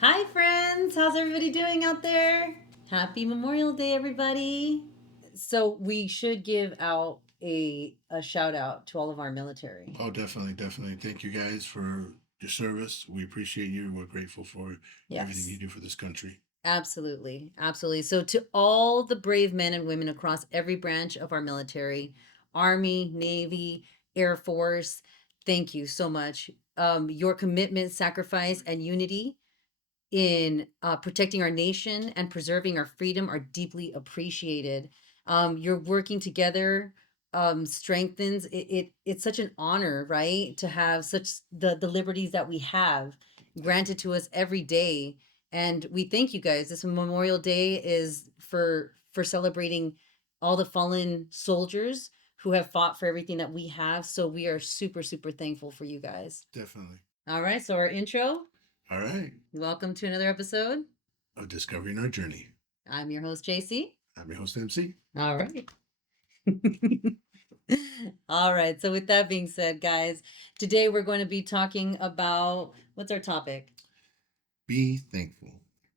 Hi, friends. How's everybody doing out there? Happy Memorial Day, everybody. So, we should give out a shout out to all of our military. Oh, definitely, definitely. Thank you guys for your service. We appreciate you. We're grateful for everything you Yes, do for this country. absolutely. Absolutely. So, to all the brave men and women across every branch of our military, Army, Navy, Air Force, thank you so much. Your commitment, sacrifice, and unity in protecting our nation and preserving our freedom are deeply appreciated. Your working together strengthens it. It's such an honor, right, to have such the liberties that we have granted Definitely. to us every day. And we thank you guys. This Memorial Day is for celebrating all the fallen soldiers who have fought for everything that we have. So we are super, super thankful for you guys. Definitely. All right. So our intro. All right. Welcome to another episode. Of discovering our journey. I'm your host, JC. I'm your host, MC. All right. All right. So, with that being said, guys, today we're going to be talking about what's our topic? Be thankful.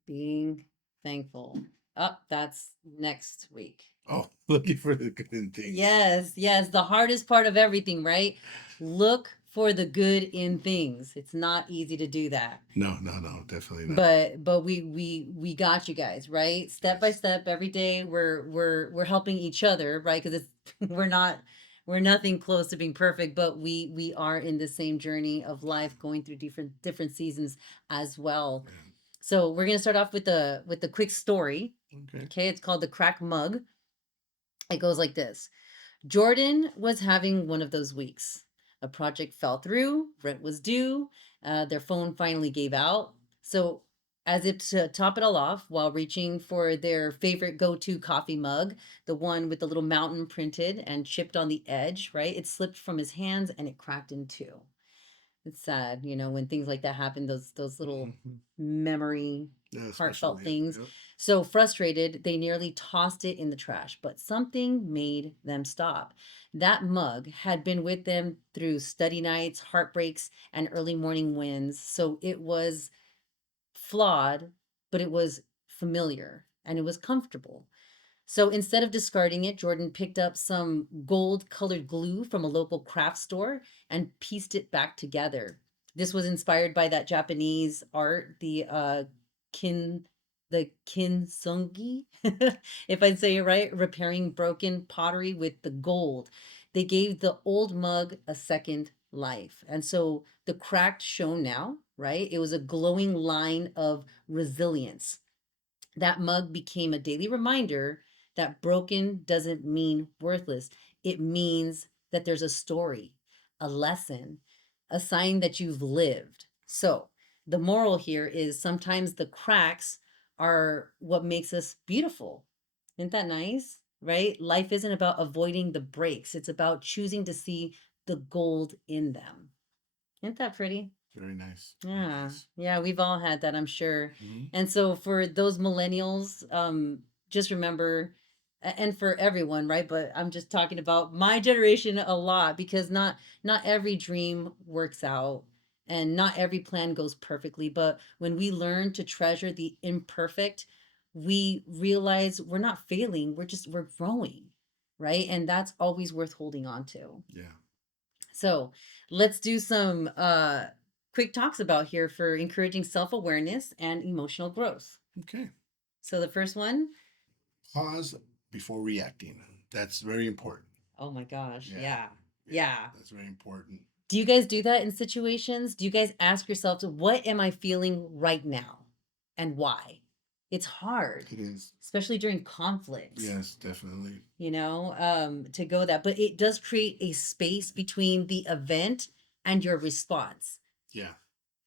Being thankful. Oh, that's next week. Oh, looking for the good in things. Yes, yes. The hardest part of everything, right? Look for the good in things. It's not easy to do that. No, no, no, definitely not. But we got you guys, right? Step by Yes. step, every day we're helping each other, right? Because it's we're nothing close to being perfect, but we are in the same journey of life, going through different seasons as well. Yeah. So we're gonna start off with the quick story. Okay. Okay, it's called the crack mug. It goes like this. Jordan was having one of those weeks. A project fell through, rent was due, their phone finally gave out. So, as if to top it all off, while reaching for their favorite go to coffee mug, the one with the little mountain printed and chipped on the edge, right? It slipped from his hands and it cracked in two. It's sad, when things like that happen, those little Mm-hmm. memory, Yeah, heartfelt especially. things. Yep. So frustrated, they nearly tossed it in the trash, but something made them stop. That mug had been with them through study nights, heartbreaks, and early morning wins. So it was flawed, but it was familiar and it was comfortable. So instead of discarding it, Jordan picked up some gold colored glue from a local craft store and pieced it back together. This was inspired by that Japanese art, kin the kintsugi, if I say it right, repairing broken pottery with the gold. They gave the old mug a second life. And so the cracked shown now, right? It was a glowing line of resilience. That mug became a daily reminder that broken doesn't mean worthless. It means that there's a story, a lesson, a sign that you've lived. So, the moral here is sometimes the cracks are what makes us beautiful. Isn't that nice? Right? Life isn't about avoiding the breaks, it's about choosing to see the gold in them. Isn't that pretty? Very nice. Very Yeah. nice. Yeah, we've all had that, I'm sure. Mm-hmm. And so for those millennials, just remember and for everyone, right? But I'm just talking about my generation a lot because not every dream works out and not every plan goes perfectly, but when we learn to treasure the imperfect, we realize we're not failing, we're growing, right? And that's always worth holding on to. Yeah. So let's do some quick talks about here for encouraging self awareness and emotional growth. Okay. So the first one, Pause before reacting. That's very important. oh my gosh, Yeah. yeah, Yeah. yeah. That's very important. Do you guys do that in situations? Do you guys ask yourselves, what am I feeling right now and why? It's hard, It is. especially during conflicts, Yes, definitely. to go that. But it does create a space between the event and your response, Yeah.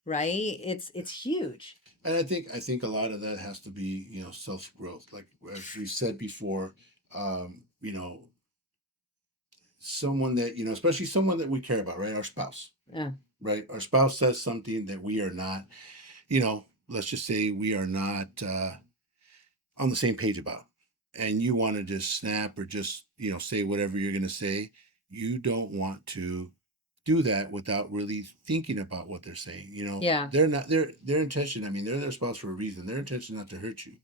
right? It's huge. And I think a lot of that has to be, self growth. Like as we said before, um, you know, someone that, especially someone that we care about, right? Our spouse, Uh, right? Our spouse says something that we are not, let's just say we are not on the same page about. And you want to just snap or just, say whatever you're going to say. You don't want to do that without really thinking about what they're saying. Yeah. They're not their intention. I mean, they're their spouse for a reason. Their intention is not to hurt you.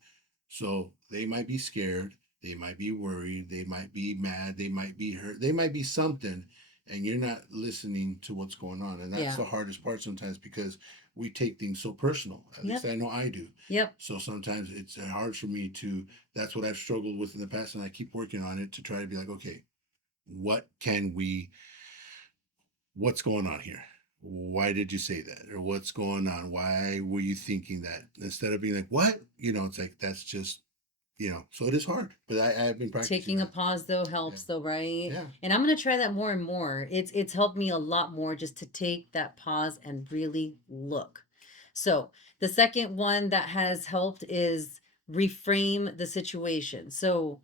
So they might be scared, they might be worried, they might be mad, they might be hurt, they might be something, and you're not listening to what's going on. And that's Yeah. the hardest part sometimes because we take things so personal. At least Yep. I know I do. Yep. So sometimes it's hard for me to, that's what I've struggled with in the past, and I keep working on it to try to be like, okay, what can we, what's going on here? Why did you say that? Or what's going on? Why were you thinking that? Instead of being like, what? It's like, that's just, so it is hard. But I've been practicing Taking a that. pause though Yeah. helps though, right? Yeah. And I'm going to try that more and more. It's helped me a lot more just to take that pause and really look. So, the second one that has helped is reframe the situation. So,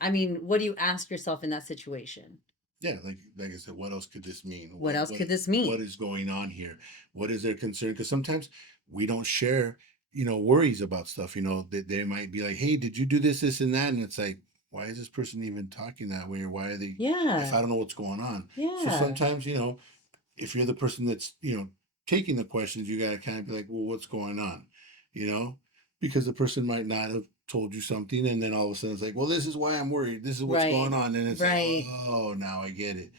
I mean, what do you ask yourself in that situation? Yeah, like I said, what else could this mean? What else could this What mean? is going on here? What is their concern? Because sometimes we don't share, worries about stuff. That they might be like, "Hey, did you do this, this, and that?" And it's like, why is this person even talking that way, or why are they? If Yeah. I don't know what's going on, so Yeah. sometimes if you're the person that's taking the questions, you got to kind of be like, well, what's going on, you know, because the person might not have told you something, and then all of a sudden it's like, well, this is why I'm worried. This is what's going Right. on, and it's like, Right. oh, now I get it.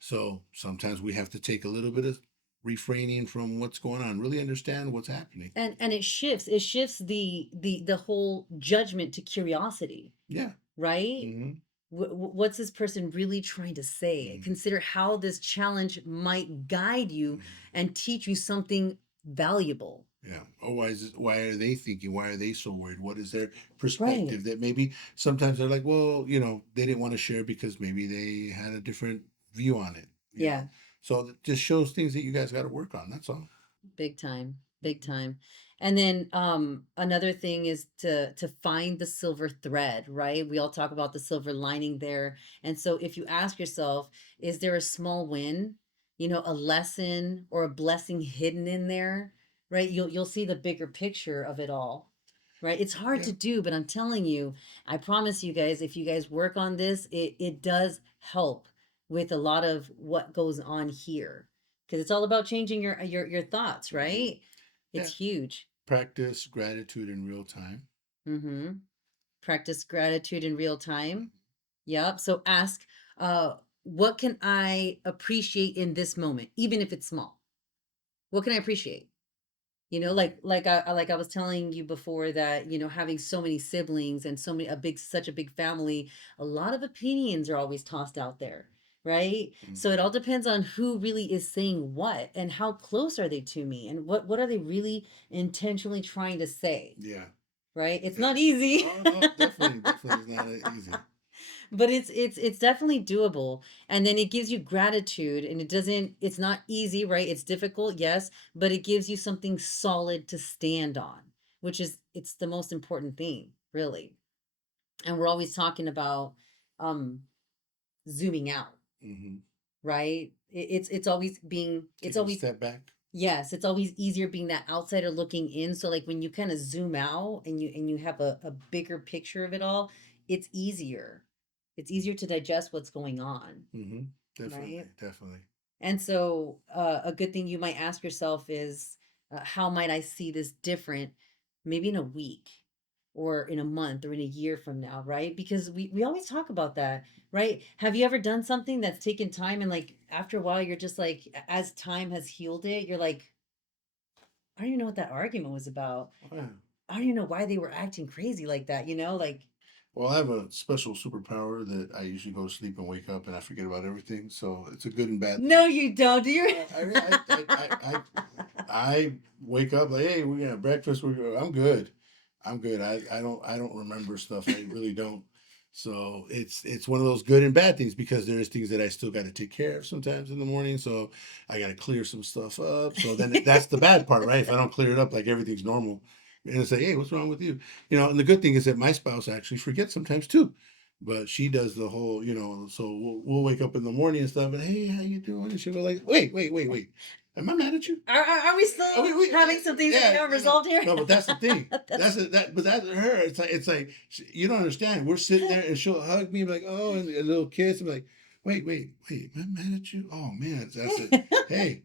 So sometimes we have to take a little bit of refraining from what's going on, really understand what's happening. And it shifts the whole judgment to curiosity, Yeah. right? Mm-hmm. What's this person really trying to say? Mm-hmm. Consider how this challenge might guide you Mm-hmm. and teach you something valuable. Yeah. Oh, why are they thinking? Why are they so worried? What is their Right. perspective? That maybe sometimes they're like, well, they didn't want to share because maybe they had a different view on it. Yeah. So it just shows things that you guys got to work on. That's all. Big time. Big Mhm. time. And then another thing is to find the silver thread, right? We all talk about the silver lining there. And so if you ask yourself, is there a small win, a lesson or a blessing hidden in there, right? You'll see the bigger picture of it all. Right? It's hard Yeah. to do, but I'm telling you, I promise you guys, if you guys work on this, it does help with a lot of what goes on here because it's all about changing your thoughts, Hmm. right? Yeah. It's huge. Practice gratitude in real time. Mm-hmm. Practice gratitude in real time. Yep. So ask, what can I appreciate in this moment, even if it's small? What can I appreciate? Right. Like I was telling you before that, having so many siblings and such a big family, a lot of opinions are always tossed out there, right? So it Hmm. all depends on who really is saying what and how close are they to me and what are they really intentionally trying to say, Yeah. right? It's Yeah. not easy. Oh no, definitely is not easy. But it's definitely doable, and then it gives you gratitude, and it's not easy, right? It's difficult, yes, but it gives you something solid to stand on, which is it's the most important thing, really. And we're always talking about um zooming out, Hmm. right? It's always being it's Taking a always step back. yes, it's always easier being that outsider looking in. So like when you kind of zoom out and you have a bigger picture of it all, it's easier. It's easier to digest what's going on, Hmm. right? Definitely, definitely. And so a good thing you might ask yourself is how might I see this different maybe in a week or in a month or in a year from now, right? Because we always talk about that, right? Have you ever done something that's taken time and like after a while you're just like as time has healed it, you're like I don't even know what that argument was about. Oh, yeah. I don't even know why they were acting crazy like that, Like, Well, I have a special superpower that I usually go to sleep and wake up and I forget about everything. So it's a good and bad thing. no, you don't. Do you? I wake up like, hey, we're gonna have breakfast. I'm good. I'm good. I don't remember stuff. I really don't. So it's one of those good and bad things because there's things that I still got to take care of sometimes in the morning. So I got to clear some stuff up. So then that's the bad part, right? If I don't clear it up, like everything's normal, and it's like, hey, what's wrong with you? And the good thing is that my spouse actually forgets sometimes too. But she does the whole, so we'll wake up in the morning and stuff, and hey, how you doing? And she'll go like, wait, wait, wait, wait. Am I mad at you? Are we I still mean, we, having some things that we yeah, haven't resolved here? no, but that's the thing. That's But that's her. It's like you don't understand. We're sitting there, and she'll hug me, like, oh, and a little kiss. I'm like, wait, am I mad at you? Oh man, that's it. Hey,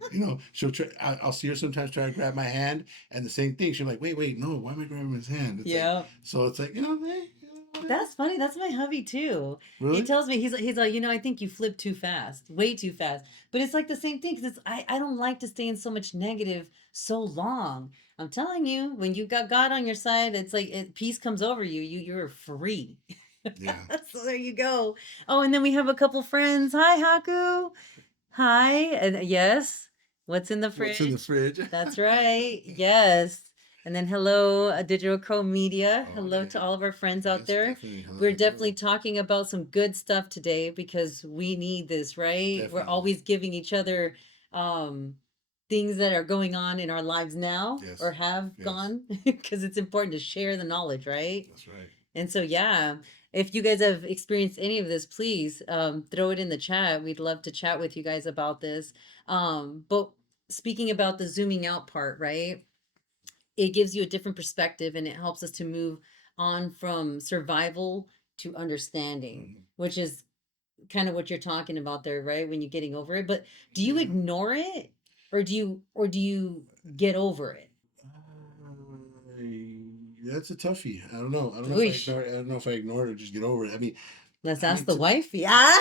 she'll try. I'll see her sometimes try to grab my hand, and the same thing. She'll like, wait, no, why am I grabbing his hand? It's like, Yeah. so it's like, hey, whatever. That's funny. That's my hubby too. He Really? tells me he's like, I think you flip too fast, way too fast. But it's like the same thing because it's I don't like to stay in so much negative so long. I'm telling you, when you got God on your side, it's like peace comes over you. You're free. Yeah. So there you go. Oh, and then we have a couple friends. Hi, Haku. Hi. And yes, what's in the What's in the fridge? fridge? That's right. Yes. And then hello, Digital Co Media. Oh Hello to yeah. all of our friends out Yes, there. definitely. Hello, We're definitely hello. talking about some good stuff today because we need this, right? We're Definitely. always giving each other um things that are going on in our lives now or Yes. have Yes. gone because it's important to share the knowledge, right? That's right. And so, yeah, if you guys have experienced any of this, please throw it in the chat. We'd love to chat with you guys about this. But speaking about the zooming out part, right? It gives you a different perspective and it helps us to move on from survival to understanding, Mhm. which is kind of what you're talking about there, right? When you're getting over it. But do you Yeah. ignore it or do you get over it? That's a toughie. I don't know. I don't know if I Oosh. ignore it. I don't know if I ignore it or just get over it. Let's I ask mean, the to wife. Yeah.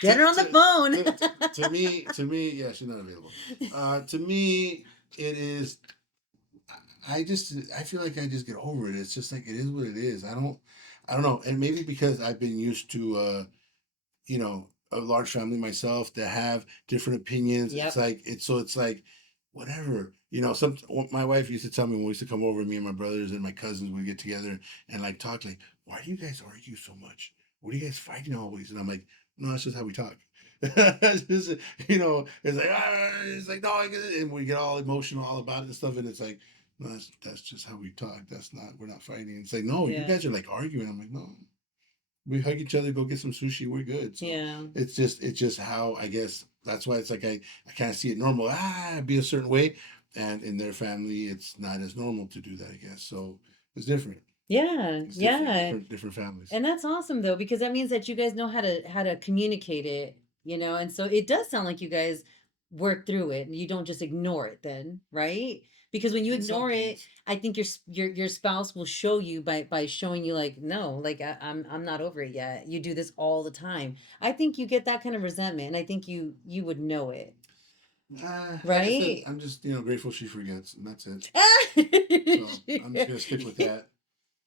Get her on the to me, yeah, she's not available. To me, it is. I feel like I just get over it. It's just like it is what it is. I don't know. And maybe because I've been used to, a large family myself that have different opinions. It's Yep. like it's like whatever. Some my wife used to tell me when we used to come over, me and my brothers and my cousins would get together and like talk like, why do you guys argue so much? What are you guys fighting always? And I'm like, no, that's just how we talk. It's just, it's like no, and we get all emotional, all about it and stuff, and it's like, no, that's just how we talk. That's not we're not fighting. It's like no, you Yeah. guys are like arguing. I'm like no, we hug each other, go get some sushi, we're good. So Yeah. it's just how I guess that's why it's like I kind of see it normal. Be a certain way, and in their family, it's not as normal to do that. I guess so. It's different. Yeah. It's different. Yeah. Different families. And that's awesome though, because that means that you guys know how to communicate it, and so it does sound like you guys work through it and you don't just ignore it then, right? Because when you And some ignore it, things. I think your spouse will show you by showing you like, no, like I'm not over it yet. You do this all the time. I think you get that kind of resentment, and I think you would know it, Like I said, right? I'm just grateful she forgets, and that's it. So I'm just gonna stick with that.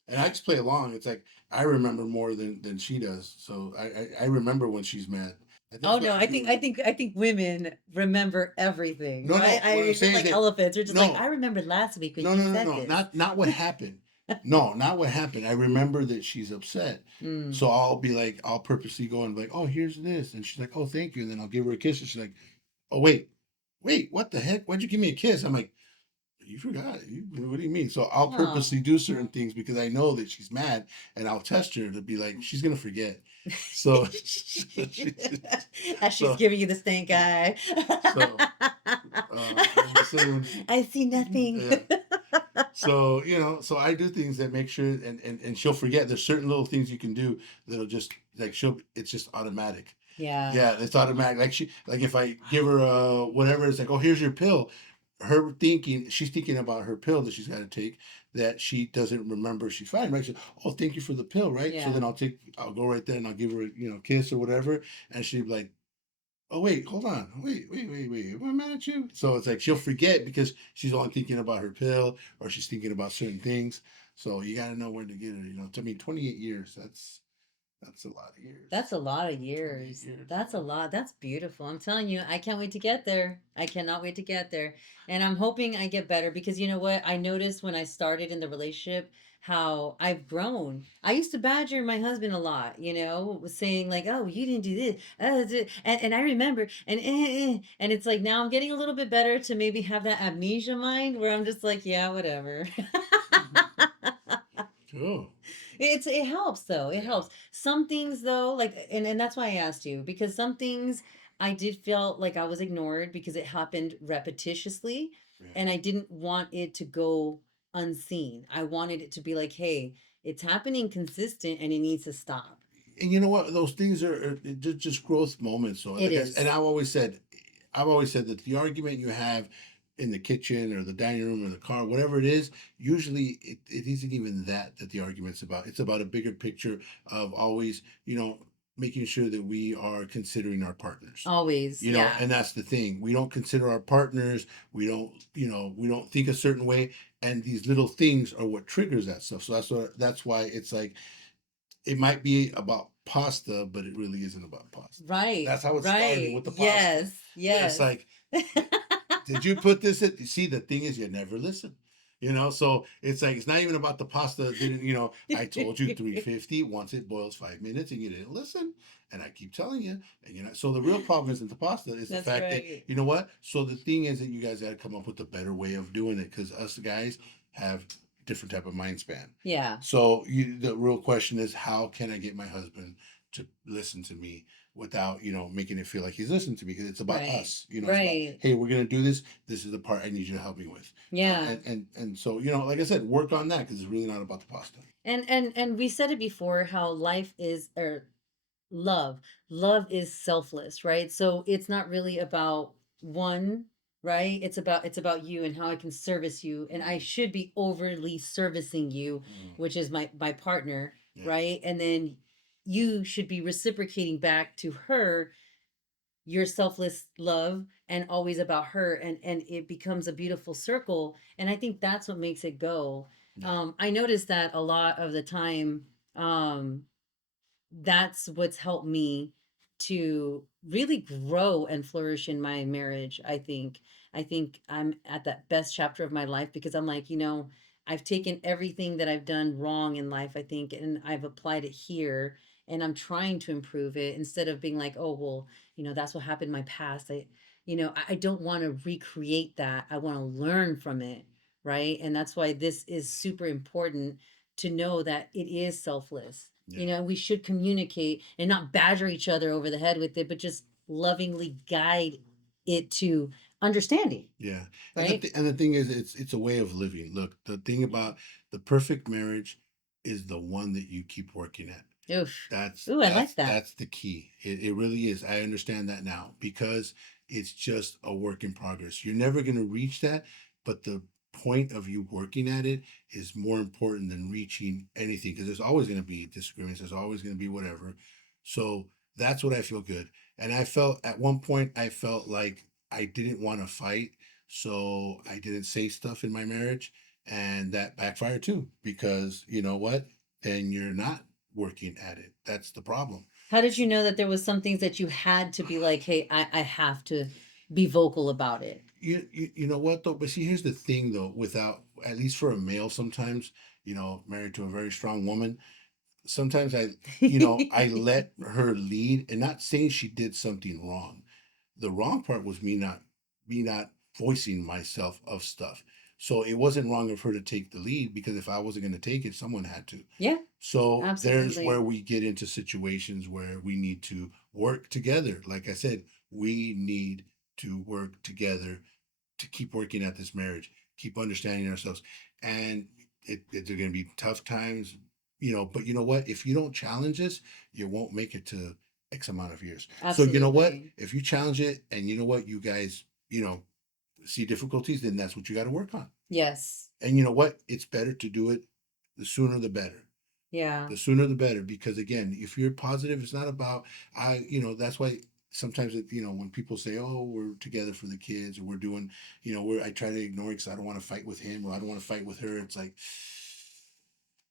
And I just play along. It's like I remember more than she does. So I remember when she's mad. And Oh that's what no, I I think do. I think women remember everything, No, right? no. What I'm We're saying is like that elephants. We're just like, I no, remembered last week when no, you no, no, said no. this. Not what happened. No, not what happened. I remember that she's upset. Mm. So I'll be like, I'll purposely go and be like, oh, here's this, and she's like, oh, thank you, and then I'll give her a kiss, and she's like, oh, wait, what the heck? Why'd you give me a kiss? I'm like, you forgot. What do you mean? So I'll purposely do certain Aw. things because I know that she's mad, and I'll test her to be like, she's gonna forget. So, As she's so, giving you the stink eye. so, as they say, I see nothing. yeah. So so I do things that make sure, and she'll forget. There's certain little things you can do that'll just like she'll. It's just automatic. Yeah. Yeah, it's automatic. Like if I give her whatever, it's like, oh, here's your pill. She's thinking about her pill that she's got to take that she doesn't remember. She's fine, right? She, oh, thank you for the pill, right? So Yeah. then I'll go right there and I'll give her a kiss or whatever, and she'll be like, oh wait, hold on, wait, am I mad at you? So it's like she'll forget because she's only thinking about her pill or she's thinking about certain things. So you got to know when to get her. I mean, 28 years. That's a lot of years. That's a lot of 28 years. years. That's a lot. That's beautiful. I'm telling you, I can't wait to get there. I cannot wait to get there. And I'm hoping I get better because you know what? I noticed when I started in the relationship how I've grown. I used to badger my husband a lot, was saying like, "Oh, you didn't do this." And I remember and it's like now I'm getting a little bit better to maybe have that amnesia mind where I'm just like, "Yeah, whatever." Cool. It helps though. It Yeah. helps. Some things though, like and that's why I asked you because some things I did feel like I was ignored because it happened repetitiously Yeah. and I didn't want it to go unseen. I wanted it to be like, "Hey, it's happening consistent and it needs to stop." and you know what? Those things are just growth moments. So, It like and is. I've always said that the argument you have in the kitchen or the dining room or the car, whatever it is, usually it isn't even that the argument's about. It's about a bigger picture of always, making sure that we are considering our partners. Always. Yeah. And that's the thing. We don't consider our partners. We don't think a certain way, and these little things are what triggers that stuff. So that's why it's like it might be about pasta, but it really isn't about pasta. Right. That's how it started Right. with the pasta. Yes. It's Yes. like, did you put this in? You see, the thing is, you never listen. So it's like it's not even about the pasta. Didn't I told you 350 once it boils 5 minutes, and you didn't listen. And I keep telling you, and so the real problem isn't the pasta. It's the That's fact that right. you know what. So the thing is that you guys got to come up with a better way of doing it because us guys have different type of mind span. Yeah. So the real question is, how can I get my husband to listen to me without making it feel like he's listening to me? Because it's about Right. us. It's about, Right. hey, we're gonna do this. This is the part I need you to help me with. Yeah. And so like I said, work on that because it's really not about the pasta. And we said it before how life is, or love. Love is selfless, right? So it's not really about one, right? It's about you and how I can service you, and I should be overly servicing you, Mm. which is my partner, Yeah. right? And then you should be reciprocating back to her your selfless love, and always about her, and it becomes a beautiful circle, and I think that's what makes it go. Yeah. I noticed that a lot of the time. That's what's helped me to really grow and flourish in my marriage. I think I'm at that best chapter of my life because I'm like, I've taken everything that I've done wrong in life, I think, and I've applied it here, and I'm trying to improve it instead of being like, oh well, that's what happened in my past. I don't want to recreate that. I want to learn from it, right? And that's why this is super important, to know that it is selfless. Yeah. We should communicate and not badger each other over the head with it, but just lovingly guide it to understanding, Yeah. right? And the thing is, it's a way of living. Look, the thing about the perfect marriage is the one that you keep working at. Oof. That's Ooh, I like that's that. that's the key. It really is. I understand that now because it's just a work in progress. You're never going to reach that, but the point of you working at it is more important than reaching anything because there's always going to be disagreements. There's always going to be whatever. So that's what I feel good. And I felt at one point I felt like I didn't want to fight, so I didn't say stuff in my marriage, and that backfired too because you know what? Then you're not working at it. That's the problem. How did you know that there was some things that you had to be like, hey, I have to be vocal about it? You know what though? But see, here's the thing though. Without at least for a male, sometimes married to a very strong woman, sometimes I let her lead, and not saying she did something wrong. The wrong part was me not voicing myself of stuff. So it wasn't wrong of her to take the lead because if I wasn't going to take it, someone had to. Yeah, So there's where absolutely. we get into situations where we need to work together. Like I said, we need to work together to keep working at this marriage, keep understanding ourselves. And there are going to be tough times, but you know what? If you don't challenge this, you won't make it to X amount of years. So you know what? Absolutely. If you challenge it and you know what, you guys, see difficulties, then that's what you got to work on. Yes. And you know what? It's better to do it the sooner the better. Yeah. The sooner the better because again, if you're positive, it's not about that's why sometimes when people say, oh, we're together for the kids or we're doing, I try to ignore it because I don't want to fight with him or I don't want to fight with her. It's like,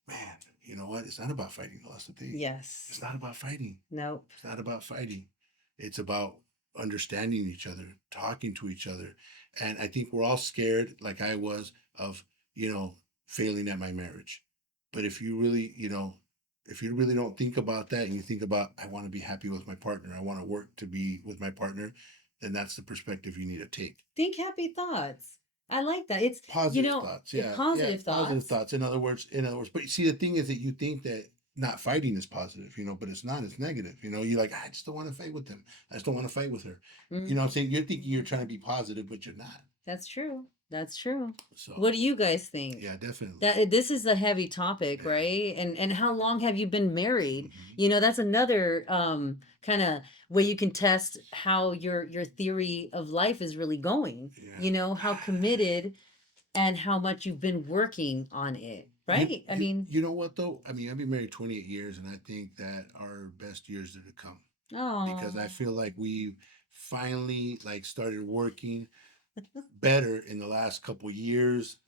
man, you know what? It's not about fighting. That's the thing. Yes. It's not about fighting. Nope. It's not about fighting. It's about understanding each other, talking to each other. And I think we're all scared, like I was, of, failing at my marriage. But if you really don't think about that and you think about, I want to be happy with my partner, I want to work to be with my partner, then that's the perspective you need to take. Think happy thoughts. I like that. It's, Positive thoughts. Yeah. Yeah. positive Positive thoughts. thoughts. In other words, but you see, the thing is that you think that not fighting is positive, but it's not, it's negative. You're like, I just don't want to fight with him. I just don't want to fight with her. Mm, I'm saying? You're thinking you're trying to be positive, but you're not. that's true. That's true. So What do you guys think? yeah, definitely. That this is a heavy topic, Yeah. right? And how long have you been married? Hmm. That's another kind of way you can test how your theory of life is really going. Yeah. How committed and how much you've been working on it, You right? I you mean, you know what though? I mean, I've been married 28 years, and I think that our best years are to come because I oh, feel like we finally like started working better in the last couple years.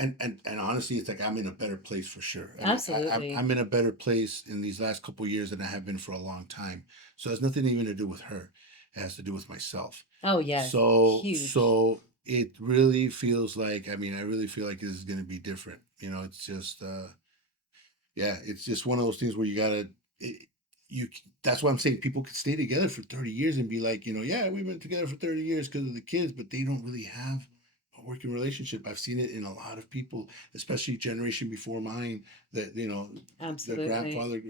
And honestly, it's like I'm in a better place for sure. I mean, absolutely. I'm in a better place in these last couple years than I have been for a long time. So it has nothing even to do with her. It has to do with myself. Oh yeah, huge. So it really feels like, I mean, I really feel like this is going to be different. It's just yeah, it's just one of those things where you gotta it, you. That's why I'm saying people could stay together for 30 years and be like, yeah, we've been together for 30 years because of the kids, but they don't really have a working relationship. I've seen it in a lot of people, especially generation before mine, that the Absolutely. grandfather,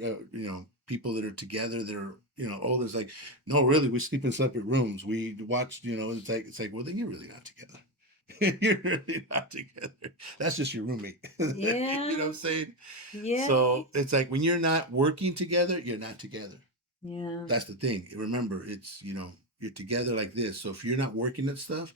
people that are together that are old. It's like, no, really, we sleep in separate rooms. We watch, it's like, well, then you're really not together. You're really not together. That's just your roommate. You know what I'm Yeah. saying? Yeah. So it's like when you're not working together, you're not together. Yeah. That's the thing. Remember, it's you're together like this. So if you're not working at stuff,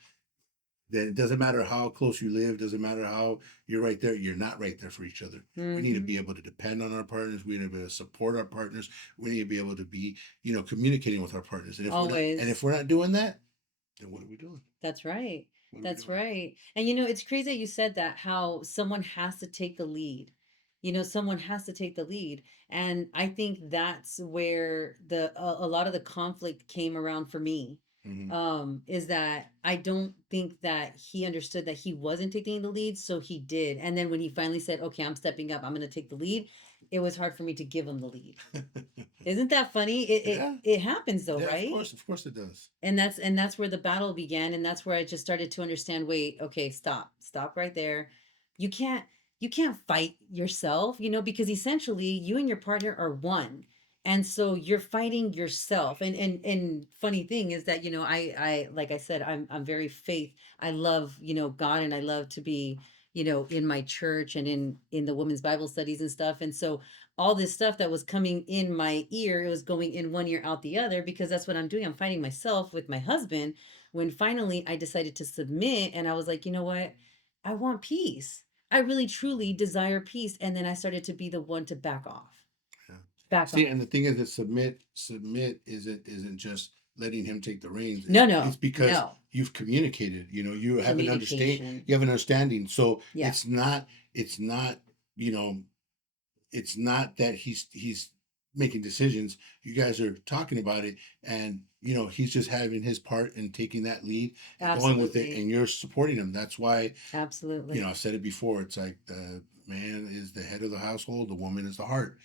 then it doesn't matter how close you live, doesn't matter how you're right there, you're not right there for each other. We need to be Mhm. able to depend on our partners. We need to be able to support our partners. We need to be able to be, communicating with our partners. And if Always. we're not doing that, then what are we doing? That's right. What are we That's doing? right. And it's crazy that you said that, how someone has to take the lead. Someone has to take the lead. And I think that's where a lot of the conflict came around for me. Hmm. Is that I don't think that he understood that he wasn't taking the lead, so he did. And then when he finally said, "Okay, I'm stepping up. I'm going to take the lead," it was hard for me to give him the lead. Isn't that funny? It it Yeah. it happens though, Yeah, right? of course it does. And that's where the battle began, and that's where I just started to understand, wait, okay, stop right there. You can't you can't fight yourself, because essentially you and your partner are one, and so you're fighting yourself. And funny thing is that, I like I said, I'm very faith. I love, God, and I love to be, in my church and in the women's Bible studies and stuff. And so all this stuff that was coming in my ear, it was going in one ear out the other, because that's what I'm doing. I'm fighting myself with my husband. When finally I decided to submit, and I was like, you know what? I want peace. I really truly desire peace. And then I started to be the one to back off. Yeah. Back See, off. and the thing is that submit isn't just letting him take the reins. No, It's no, because no. you've communicated. Communication. you have an understanding. So Yeah, it's not you know it's not that he's making decisions. You guys are talking about it, and he's just having his part and taking that lead and going with it, absolutely. and you're supporting him. That's why Absolutely. I've said it before. It's like the man is the head of the household, the woman is the heart.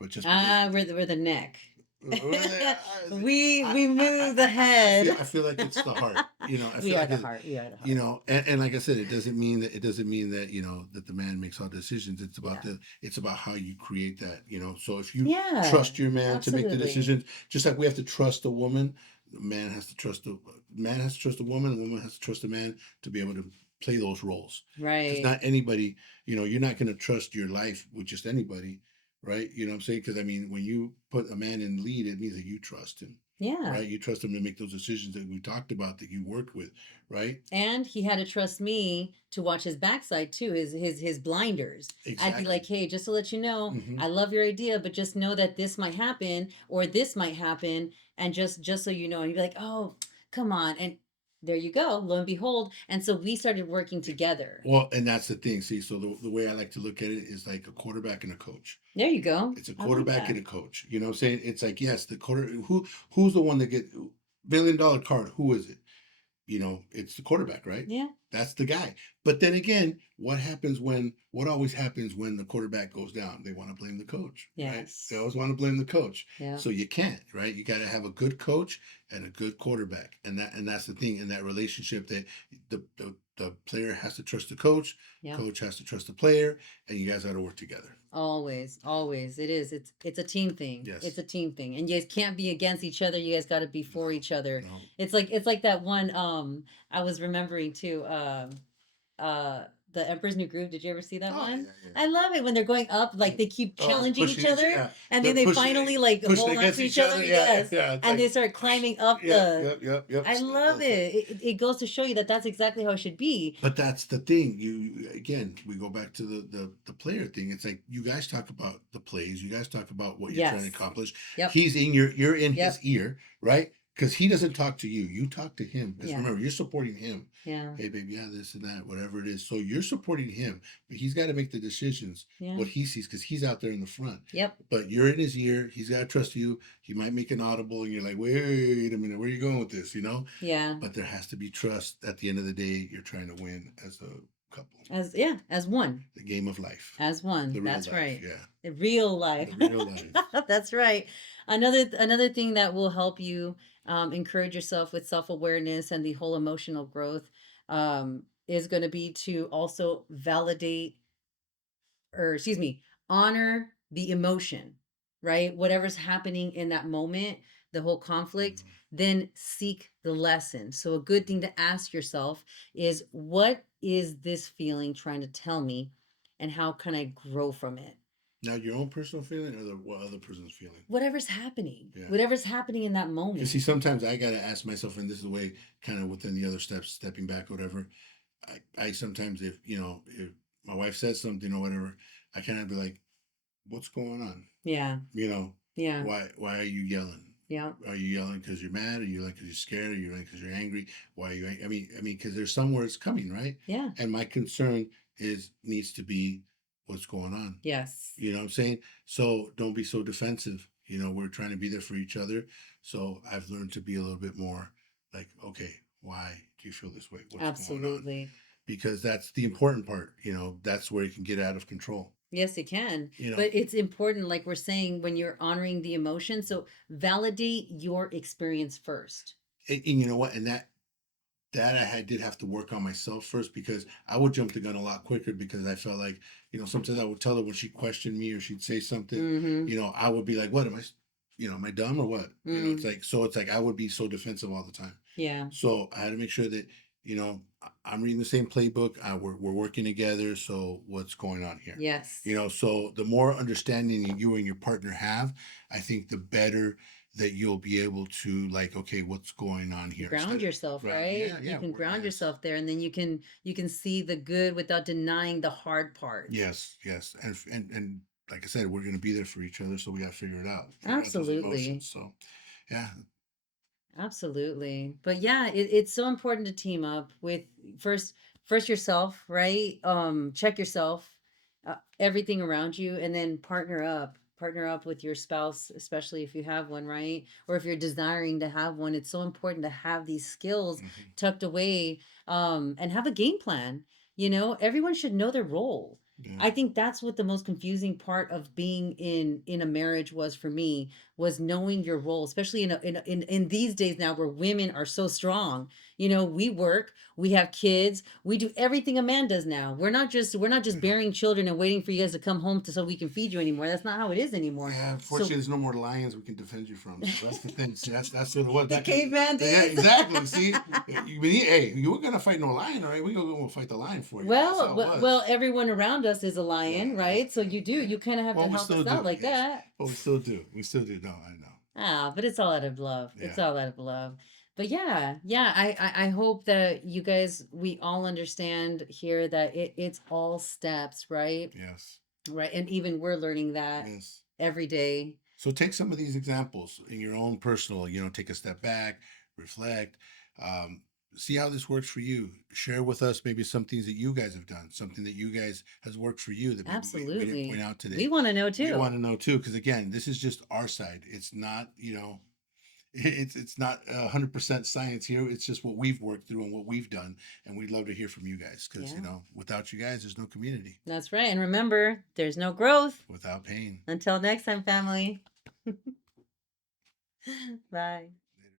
But just because We're the neck. well, we we move the I head. feel like it's the heart. I We feel are like the heart. We are the heart. and like I said, it doesn't mean that that the man makes all decisions. Yeah. It's about how you create that. So if you Yeah, trust your man to make the absolutely. decisions, just like we have to trust a woman, the man has to trust a woman, the woman has to trust a man to be able to play those roles. Because Right. not anybody, you're not going to trust your life with just anybody, right? You know what I'm saying? Because I mean, when you put a man in lead, it means that you trust him, Yeah. right? You trust him to make those decisions that we talked about that you worked with, right? And he had to trust me to watch his backside too, his blinders. I'd be like, Exactly. "Hey, just to let you know, Hmm. I love your idea, but just know that this might happen or this might happen, and just so you know." And you'd be like, "Oh, come on." And there you go, lo and behold. And so we started working together. Well, and that's the thing. See, so the way I like to look at it is like a quarterback and a coach. There you go. It's a I like quarterback and that. a coach. You know what I'm saying? It's like, yes, the who's the one that get $1 billion card? Who is it? It's the quarterback, right? Yeah. That's the guy. But then again, what always happens when the quarterback goes down? They want to blame the coach, right? They Yes. always want to blame the coach. Yeah. So you can't, right? You got to have a good coach and a good quarterback. And that's the thing in that relationship that the the player has to trust the coach, Yeah. coach has to trust the player, and you guys got to work together. Always, always. It is. It's a team thing. It's Yes. a team thing. And you guys can't be against each other. You guys got to be for No. each other. No. It's like that one I was remembering too uh the Emperor's New Groove. Did you ever see that Oh one? yeah, yeah. I love it when they're going up, like they keep Oh, challenging each pushing it. other, Yeah, and then they're they pushing finally like pushing hold on against to each each other. other. Yeah, yeah, Yes, yeah. It's and they like, start climbing up yep, the. yep, yep, yep. I love Those things. it. It goes to show you that that's exactly how it should be. But that's the thing. You again, we go back to the player thing. It's like you guys talk about the plays. You guys talk about what you're trying to Yes. accomplish. Yep. He's in your, you're in his Yep. ear, right? Because he doesn't talk to you. You talk to him. Because Yeah. remember, you're supporting him. Yeah. Hey, baby, yeah, this and that, whatever it is. So you're supporting him, but he's got to make the decisions Yeah. what he sees because he's out there in the front. Yep. But you're in his ear. He's got to trust you. He might make an audible, and you're like, wait a minute, where are you going with this? You know. Yeah. But there has to be trust. At the end of the day, you're trying to win as a couple. As one. The game of life. As one. The real That's life. right. Yeah. The real life. The real life. That's right. Another thing that will help you encourage yourself with self-awareness and the whole emotional growth is going to be to also validate, or excuse me, honor the emotion, right? Whatever's happening in that moment, the whole conflict, Mhm. then seek the lesson. So a good thing to ask yourself is, what is this feeling trying to tell me, and how can I grow from it? Now, your own personal feeling or what other person's feeling? Whatever's happening, Yeah. whatever's happening in that Because moment. see, sometimes I gotta ask myself, and this is the way, kind of within the other steps, stepping back, or whatever. I sometimes, if if my wife says something or whatever, I kind of be like, "What's going on?" Yeah. You know, Yeah. why are you yelling? Yeah. Are you yelling because you're mad? Are you like because you're scared? Are you yelling because you're angry? Why are you? I mean, because there's somewhere it's coming, right? Yeah. And my concern is needs to be what's going on. Yes. You know what I'm saying? So don't be so defensive. We're trying to be there for each other. So I've learned to be a little bit more like, okay, why do you feel this way? What's going on? Absolutely. Because that's the important part. That's where you can get out of control. Yes, it can. You know, But it's important, like we're saying, when you're honoring the emotion. So validate your experience first. and you know what? And that did have to work on myself first because I would jump the gun a lot quicker because I felt like, sometimes I would tell her when she questioned me or she'd say something, Mm-hmm. I would be like, what am I, am I dumb or what? It's Mm. like, so it's like I would be so defensive all the time. Yeah. So I had to make sure that, I'm reading the same playbook. We're working together. So what's going on here? Yes. So the more understanding you and your partner have, I think the better that you'll be able to like, okay, what's going on here? Ground yourself, right? Yeah, You yeah. can ground Yes. yourself there, and then you can see the good without denying the hard parts. Yes, yes. And like I said, we're gonna be there for each other, so we gotta figure it out. Figure out those Absolutely. emotions. So yeah. Absolutely. But yeah, it's so important to team up with first first yourself, right? Check yourself, everything around you, and then partner up. Partner up with your spouse, especially if you have one, right? Or if you're desiring to have one. It's so important to have these skills Hmm. tucked away, and have a game plan. Everyone should know their role. Yeah. I think that's what the most confusing part of being in a marriage was for me, was knowing your role, especially in these days now where women are so strong. We work, we have kids, we do everything a man does now. We're not just Yeah. bearing children and waiting for you guys to come home so we can feed you anymore. That's not how it is anymore. Yeah, So unfortunately, there's no more lions we can defend you from. So that's the thing. See, that's what it was the back in. caveman Yeah, days. exactly. See, hey, you were gonna fight no lion, all right? We gonna go fight the lion for you. That's how it Well, was. everyone around us is a Yeah, lion, yeah, right? So yeah, you yeah. kind of have to Well, we help still us out do. like Yes. that. Well, we still do. We still do. No, I know. But it's all out of love. It's Yeah. all out of love. But yeah, yeah, I hope that you guys, we all understand here that it's all steps, right? Yes. Right. And even we're learning that Yes. every day. So take some of these examples in your own personal, take a step back, reflect, um, see how this works for you. Share with us maybe some things that you guys have done, something that you guys has worked for you that maybe we didn't point Absolutely. out We today. want to know We too. want to know too, because again, this is just our side. It's not, it's not 100% science here. It's just what we've worked through and what we've done, and we'd love to hear from you guys because Yeah. without you guys, there's no community. That's right. And remember, there's no growth. Without pain. Until next time, family. Bye.